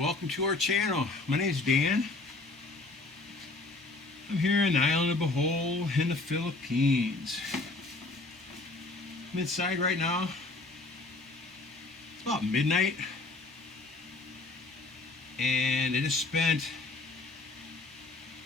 Welcome to our channel. My name is Dan. I'm here in the Island of Bohol in the Philippines. I'm inside right now. It's about midnight. And I just spent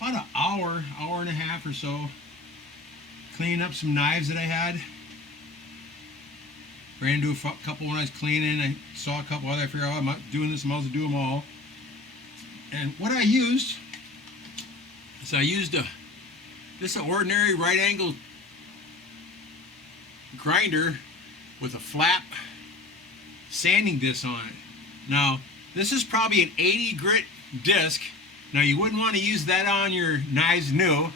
about an hour and a half or so cleaning up some knives that I had. Ran into a couple when I was cleaning. I saw a couple other. I figured, oh, I'm not doing this, I might as well do them all. And what I used is this ordinary right angle grinder with a flap sanding disc on it. Now, this is probably an 80 grit disc. Now, you wouldn't want to use that on your knives new.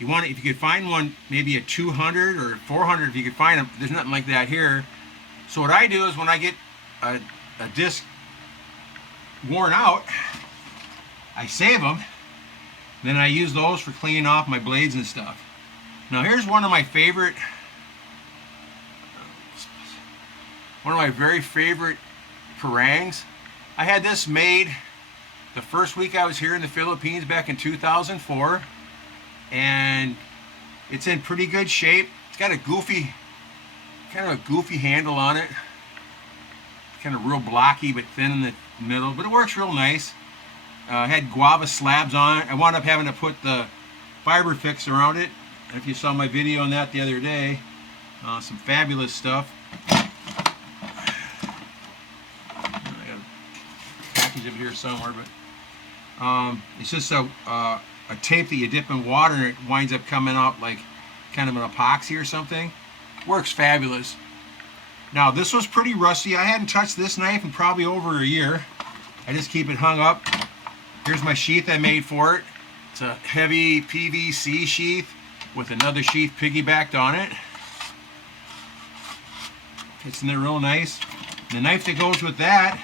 You want it, if you could find one, maybe a 200 or 400 if you could find them. There's nothing like that here. So what I do is when I get a disc worn out, I save them. Then I use those for cleaning off my blades and stuff. Now here's one of my very favorite parangs. I had this made the first week I was here in the Philippines back in 2004, and it's in pretty good shape. It's got a kind of a goofy handle on it. Kind of real blocky but thin in the middle, but it works real nice. Had guava slabs on it. I wound up having to put the fiber fix around it. If you saw my video on that the other day, some fabulous stuff. I got a package of it here somewhere, but it's just a tape that you dip in water and it winds up coming out like kind of an epoxy or something. Works fabulous. Now this was pretty rusty. I hadn't touched this knife in probably over a year. I just keep it hung up. Here's my sheath I made for it. It's a heavy PVC sheath with another sheath piggybacked on it. Fits in there real nice. The knife that goes with that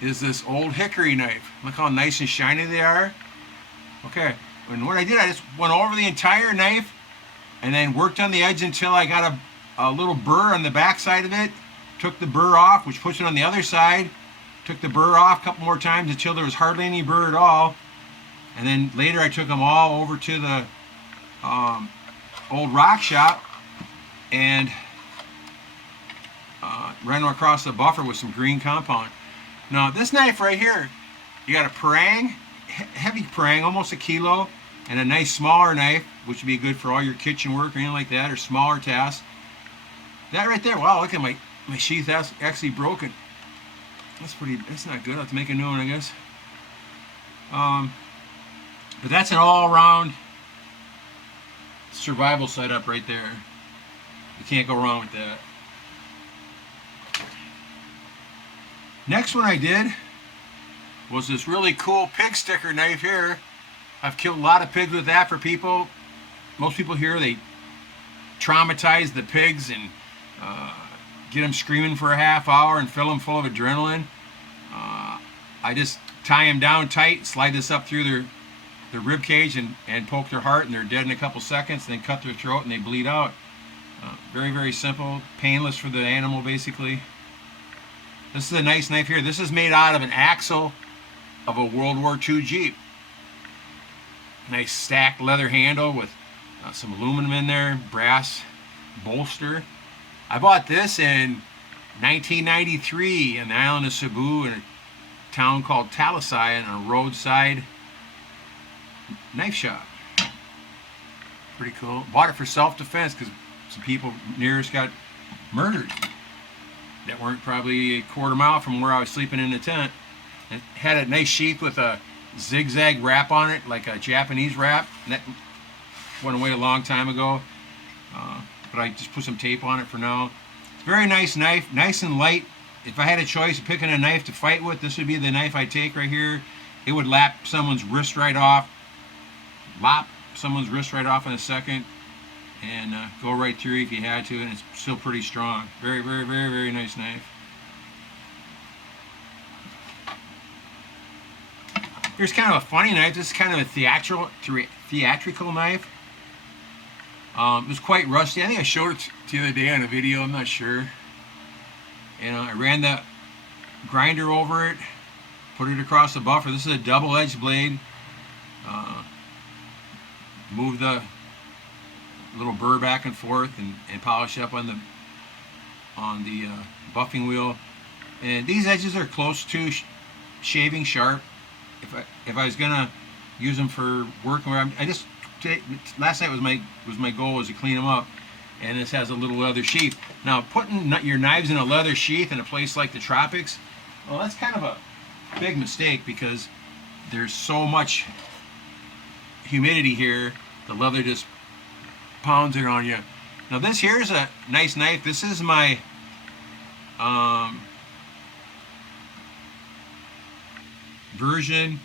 is this old hickory knife. Look how nice and shiny they are. Okay, and what I did, I just went over the entire knife and then worked on the edge until I got a little burr on the back side of it. Took the burr off, which puts it on the other side. Took the burr off a couple more times until there was hardly any burr at all. And then later I took them all over to the old rock shop and ran them across the buffer with some green compound. Now this knife right here, you got a parang, heavy parang, almost a kilo, and a nice smaller knife, which would be good for all your kitchen work or anything like that, or smaller tasks. That right there, wow, look at my sheath, that's actually broken. That's not good. I'll have to make a new one, I guess. But that's an all-around survival setup right there. You can't go wrong with that. Next one I did was this really cool pig sticker knife here. I've killed a lot of pigs with that for people. Most people here, they traumatize the pigs and get them screaming for a half hour and fill them full of adrenaline. I just tie them down tight, slide this up through their rib cage and poke their heart, and they're dead in a couple seconds, then cut their throat and they bleed out. Very, very simple, painless for the animal basically. This is a nice knife here. This is made out of an axle of a World War II Jeep. Nice stacked leather handle with some aluminum in there, brass bolster. I bought this in 1993 in the island of Cebu in a town called Talisay in a roadside knife shop. Pretty cool. Bought it for self-defense because some people near us got murdered that weren't probably a quarter mile from where I was sleeping in the tent. It had a nice sheath with a zigzag wrap on it, like a Japanese wrap. And that went away a long time ago, but I just put some tape on it for now. It's a very nice knife, nice and light. If I had a choice of picking a knife to fight with, this would be the knife I'd take right here. It would lop someone's wrist right off, in a second, and go right through if you had to, and it's still pretty strong. Very, very, very, very nice knife. Here's kind of a funny knife. This is kind of a theatrical knife. It was quite rusty. I think I showed it the other day on a video. I'm not sure. I ran the grinder over it, put it across the buffer. This is a double-edged blade. Move the little burr back and forth and polish up on the buffing wheel. And these edges are close to shaving sharp. If I was gonna use them for work, I just last night was my goal was to clean them up. And this has a little leather sheath. Now, putting your knives in a leather sheath in a place like the tropics, well, that's kind of a big mistake because there's so much humidity here. The leather just pounds it on you. Now, this here is a nice knife. This is my version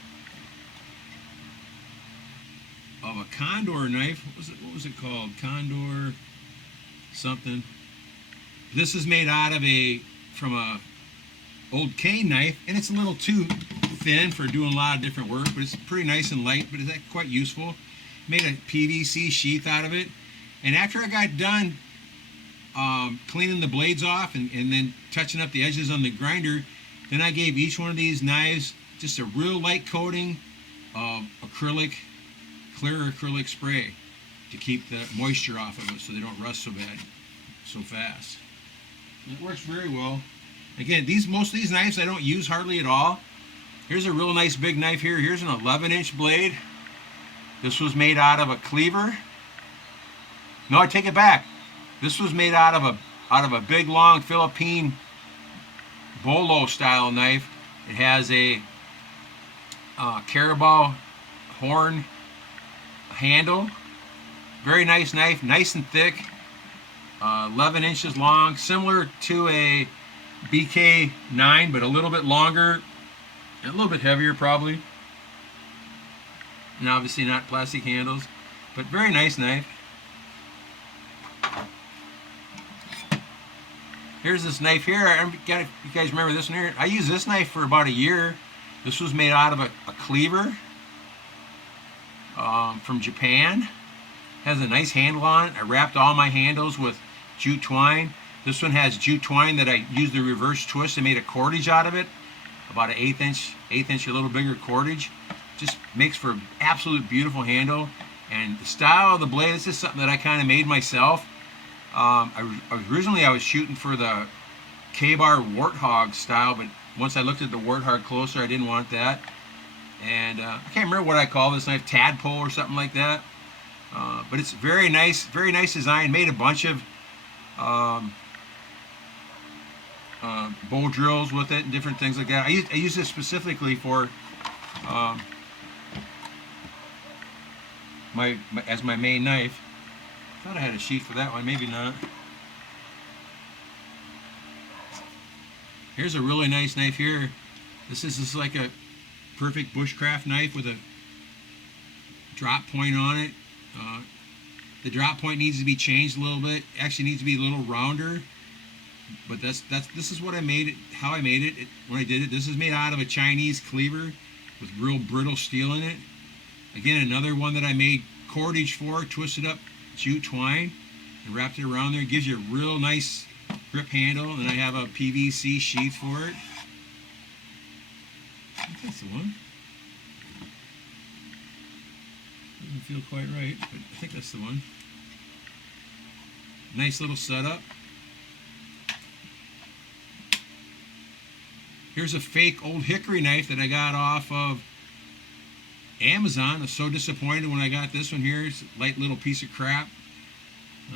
of a Condor knife. What was it called? Condor something. This is made out of from a old cane knife, and it's a little too thin for doing a lot of different work, but it's pretty nice and light, but it's quite useful. Made a PVC sheath out of it, and after I got done cleaning the blades off and then touching up the edges on the grinder, then I gave each one of these knives just a real light coating of clear acrylic spray to keep the moisture off of it so they don't rust so fast. It works very well. Again, most of these knives I don't use hardly at all. Here's a real nice big knife here. Here's an 11-inch blade. This was made out of a cleaver. No, I take it back. This was made out of a big long Philippine bolo style knife. It has a carabao horn handle. Very nice knife, nice and thick, 11 inches long, similar to a BK9, but a little bit longer, and a little bit heavier probably. And obviously not plastic handles, but very nice knife. Here's this knife here. You guys remember this one here? I used this knife for about a year. This was made out of a cleaver from Japan. Has a nice handle on it. I wrapped all my handles with jute twine. This one has jute twine that I used the reverse twist and made a cordage out of it. About an eighth inch, a little bigger cordage. Just makes for an absolute beautiful handle. And the style of the blade, this is something that I kind of made myself. Originally I was shooting for the K-bar Warthog style, but once I looked at the Warthog closer, I didn't want that. And I can't remember what I call this knife, tadpole or something like that. But it's very nice design. Made a bunch of bow drills with it and different things like that. I use this specifically for as my main knife. I thought I had a sheath for that one, maybe not. Here's a really nice knife here. This is just like a perfect bushcraft knife with a drop point on it. The drop point needs to be changed a little bit. Actually needs to be a little rounder. But this is what I made it, how I made it when I did it. This is made out of a Chinese cleaver with real brittle steel in it. Again, another one that I made cordage for, twisted up jute twine and wrapped it around there. It gives you a real nice grip handle, and I have a PVC sheath for it. I think that's the one. Doesn't feel quite right, but I think that's the one. Nice little setup. Here's a fake old hickory knife that I got off of Amazon. I was so disappointed when I got this one here. It's a light little piece of crap.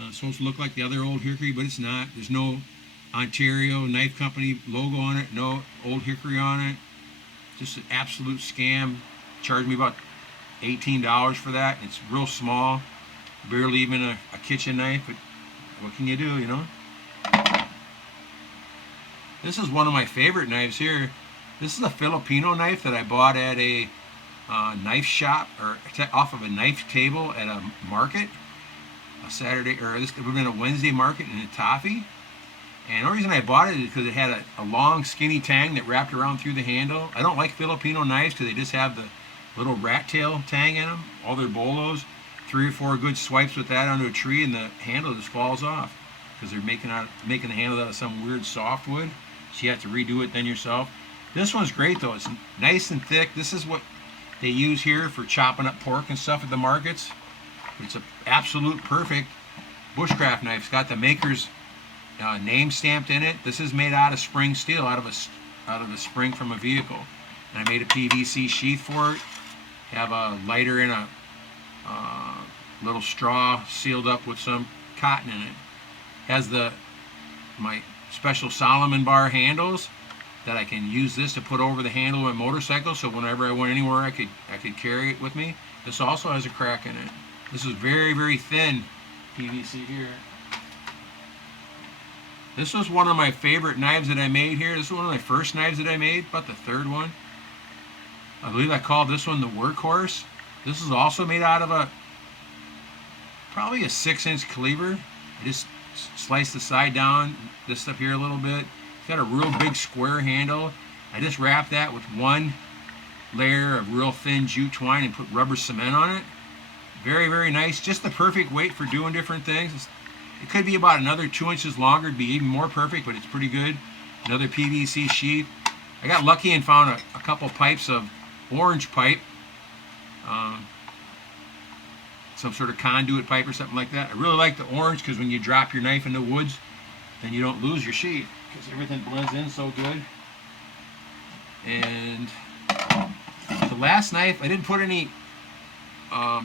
It's supposed to look like the other old hickory, but it's not. There's no Ontario Knife Company logo on it, no old hickory on it. Just an absolute scam. Charged me about $18 for that. It's real small, barely even a kitchen knife, but what can you do, you know? This is one of my favorite knives here. This is a Filipino knife that I bought at a knife shop, or off of a knife table at a market, a Saturday, or this would have been a Wednesday market in Itafi. And the reason I bought it is because it had a long skinny tang that wrapped around through the handle. I don't like Filipino knives because they just have the little rat tail tang in them. All their bolos, 3 or 4 good swipes with that onto a tree and the handle just falls off because they're making the handle out of some weird softwood. So you have to redo it then yourself. This one's great though. It's nice and thick. This is what they use here for chopping up pork and stuff at the markets. It's an absolute perfect bushcraft knife. It's got the maker's name stamped in it. This is made out of spring steel, out of a spring from a vehicle. And I made a PVC sheath for it. Have a lighter in a little straw sealed up with some cotton in it. Has my special Solomon bar handles that I can use this to put over the handle of my motorcycle, so whenever I went anywhere I could carry it with me. This also has a crack in it. This is very, very thin PVC here. This was one of my favorite knives that I made here. This is one of my first knives that I made, about the third one. I believe I called this one the Workhorse. This is also made out of probably a 6-inch cleaver. I just sliced the side down, this up here a little bit. It's got a real big square handle. I just wrapped that with one layer of real thin jute twine and put rubber cement on it. Very, very nice. Just the perfect weight for doing different things. It could be about another 2 inches longer. It'd be even more perfect, but it's pretty good. Another PVC sheath. I got lucky and found a couple pipes of orange pipe. Some sort of conduit pipe or something like that. I really like the orange because when you drop your knife in the woods, then you don't lose your sheath because everything blends in so good. And the last knife, I didn't put any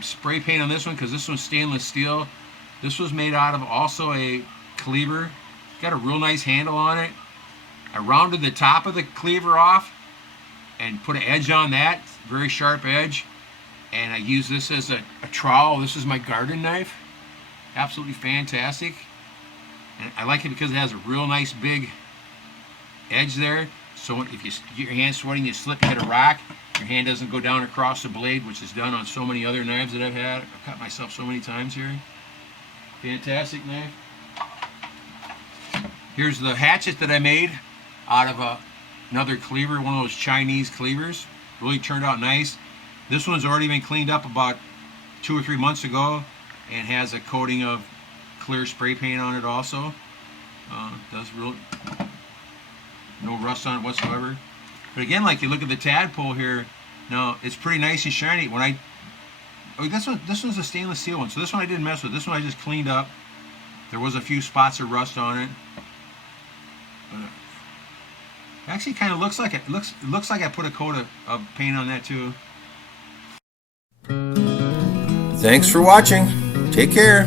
spray paint on this one because this one's stainless steel. This was made out of also a cleaver. It's got a real nice handle on it. I rounded the top of the cleaver off and put an edge on that, very sharp edge. And I use this as a trowel. This is my garden knife. Absolutely fantastic. And I like it because it has a real nice big edge there. So if you get your hand sweating, you slip and hit a rock, your hand doesn't go down across the blade, which is done on so many other knives that I've had. I've cut myself so many times here. Fantastic knife. Here's the hatchet that I made out of another cleaver, one of those Chinese cleavers. Really turned out nice. This one's already been cleaned up about 2 or 3 months ago and has a coating of clear spray paint on it also. Does real no rust on it whatsoever. But again, like you look at the tadpole here, now it's pretty nice and shiny. This one's a stainless steel one, so this one I didn't mess with. This one I just cleaned up. There was a few spots of rust on it. But it actually kind of looks like it looks like I put a coat of paint on that too. Thanks for watching. Take care.